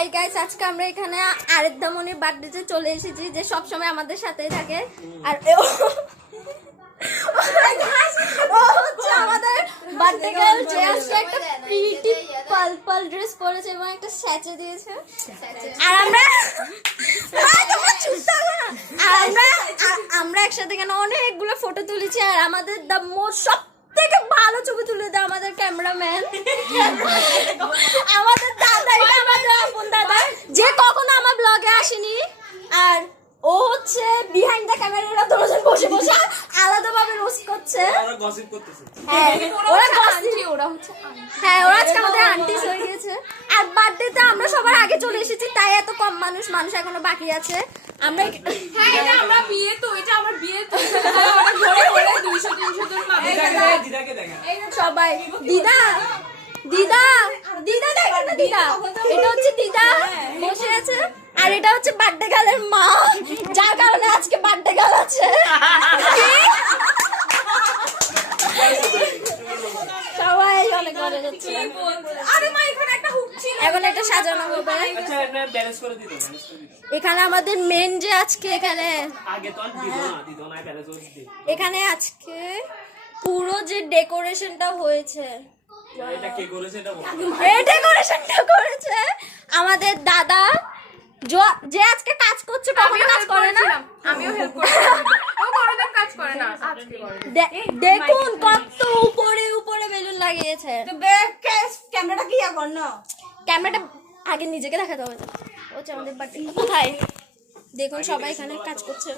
Hi guys, আজকে আমরা এখানে আরেকদামনির বার্থডেতে চলে এসেছি, যে সব সময় আমাদের সাথেই থাকে। আর ও হচ্ছে আমাদের বার্থডে গার্ল, যে আজকে একটা প্রিটি পার্পল ড্রেস পরেছে এবং একটা স্যাচে দিয়েছে। আর আমরা একসাথে কেন অনেকগুলো ফটো তুলেছি। আর আমাদের দ্য মোস্ট সব থেকে ভালো ছবি তুলে দেয় আমাদের ক্যামেরাম্যান, আমাদের দাদা, এটা আমাদের আপন দাদা, যে কখনো আমার ব্লগে আসেনি। আর ও হচ্ছে বিহাইন্ড দ্য ক্যামেরা দুজন বসে বসে আলাদাভাবে রোস্ট করছে। ওরা গসিপ করতেছে। হ্যাঁ, ওরা গসিপ, হ্যাঁ, ওরা আজকে আমাদের আন্টিস হয়ে গেছে। আর বার্থডেতে আমরা সবার আগে চলে এসেছি, তাই এত কম মানুষ এখনো বাকি আছে। আমরা হ্যাঁ, এটা আমরা বিয়ে তো, এটা আমার বিয়ে তো, আমরা ঘরে ঘরে 200-300 জন মানুষ। দিদাকে দেখা। সবাই দিদা দিদা দিদা দেখেন না, দিদা, এটা হচ্ছে দিদা বসে আছে। আর এটা হচ্ছে বার্থডে গার্লের মা, যার কারণে আজকে বার্থডে গার্ল আছে। সবাই অনেক মজা করছে। আরে মা, এখানে একটা হুক ছিল, এখন এটা সাজানো হবে। আচ্ছা, এটা ব্যালেন্স করে দিও, ব্যালেন্স করে দিও। এখানে আমাদের মেন যে আজকে এখানে আগে তো দিদো না ব্যালেন্স করে দিও। এখানে আজকে পুরো যে ডেকোরেশনটা হয়েছে, এটা কে করেছে এটা বলো। এই ডেকোরেশনটা করেছে আমাদের দাদা, যে আজকে কাজ করছে, কখনো কাজ করে না। আমিও হেল্প করছিলাম, ও কোনোদিন কাজ করে না, আজকে করে। দেখুন কত উপরে উপরে বেলুন লাগিয়েছে। ক্যামেরাটা কি আর করনো? ক্যামেরাটা আগে নিজেকে দেখাতে হবে। হচ্ছে আমাদের বাড়ি কোথায়, দেখুন সবাই এখানে কাজ করছে।